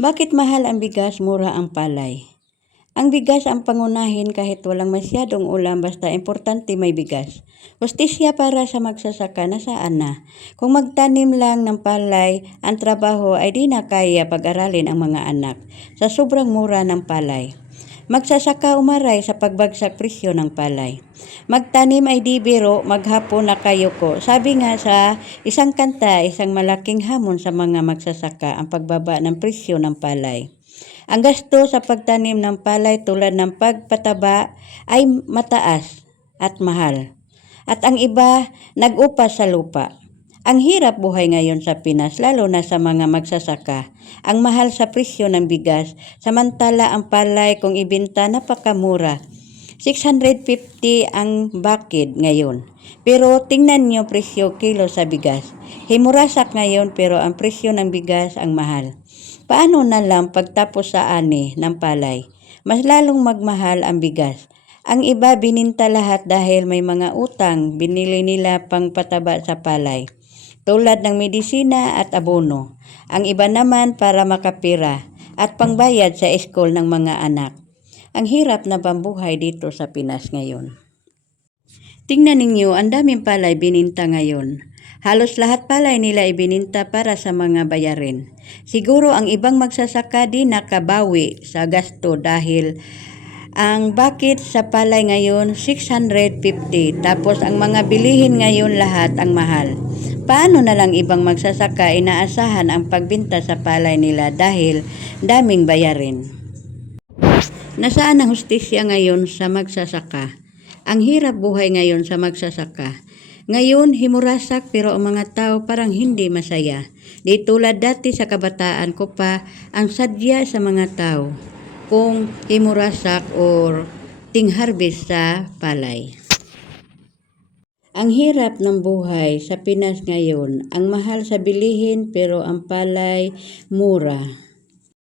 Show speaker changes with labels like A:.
A: Bakit mahal ang bigas, mura ang palay? Ang bigas ang pangunahin kahit walang masyadong ulam basta importante may bigas. Justisya para sa magsasaka nasaan na. Kung magtanim lang ng palay, ang trabaho ay di na kaya pag-aralin ang mga anak sa sobrang mura ng palay. Magsasaka umaray sa pagbagsak presyo ng palay. Magtanim ay di biro, maghapon na kayo ko. Sabi nga sa isang kanta, isang malaking hamon sa mga magsasaka ang pagbaba ng presyo ng palay. Ang gasto sa pagtanim ng palay tulad ng pagpataba ay mataas at mahal. At ang iba, nag-upas sa lupa. Ang hirap buhay ngayon sa Pinas, lalo na sa mga magsasaka. Ang mahal sa presyo ng bigas, samantala ang palay kung ibenta napakamura. 650 ang bakid ngayon. Pero tingnan niyo presyo kilo sa bigas. Himurasak ngayon pero ang presyo ng bigas ang mahal. Paano na lang pagtapos sa ani ng palay? Mas lalong magmahal ang bigas. Ang iba bininta lahat dahil may mga utang binili nila pang pataba sa palay. Tulad ng medisina at abono. Ang iba naman para makapira at pangbayad sa eskol ng mga anak. Ang hirap na bambuhay dito sa Pinas ngayon. Tingnan ninyo, ang daming palay bininta ngayon. Halos lahat palay nila ibininta para sa mga bayarin. Siguro ang ibang magsasaka di nakabawi sa gasto dahil ang bakit sa palay ngayon 650 tapos ang mga bilihin ngayon lahat ang mahal. Paano na lang ibang magsasaka inaasahan ang pagbinta sa palay nila dahil daming bayarin? Nasaan ang hustisya ngayon sa magsasaka? Ang hirap buhay ngayon sa magsasaka. Ngayon, himurasak pero ang mga tao parang hindi masaya. Di tulad dati sa kabataan ko pa ang sadya sa mga tao kung himurasak or ting harvest sa palay. Ang hirap ng buhay sa Pinas ngayon, ang mahal sa bilihin pero ang palay mura.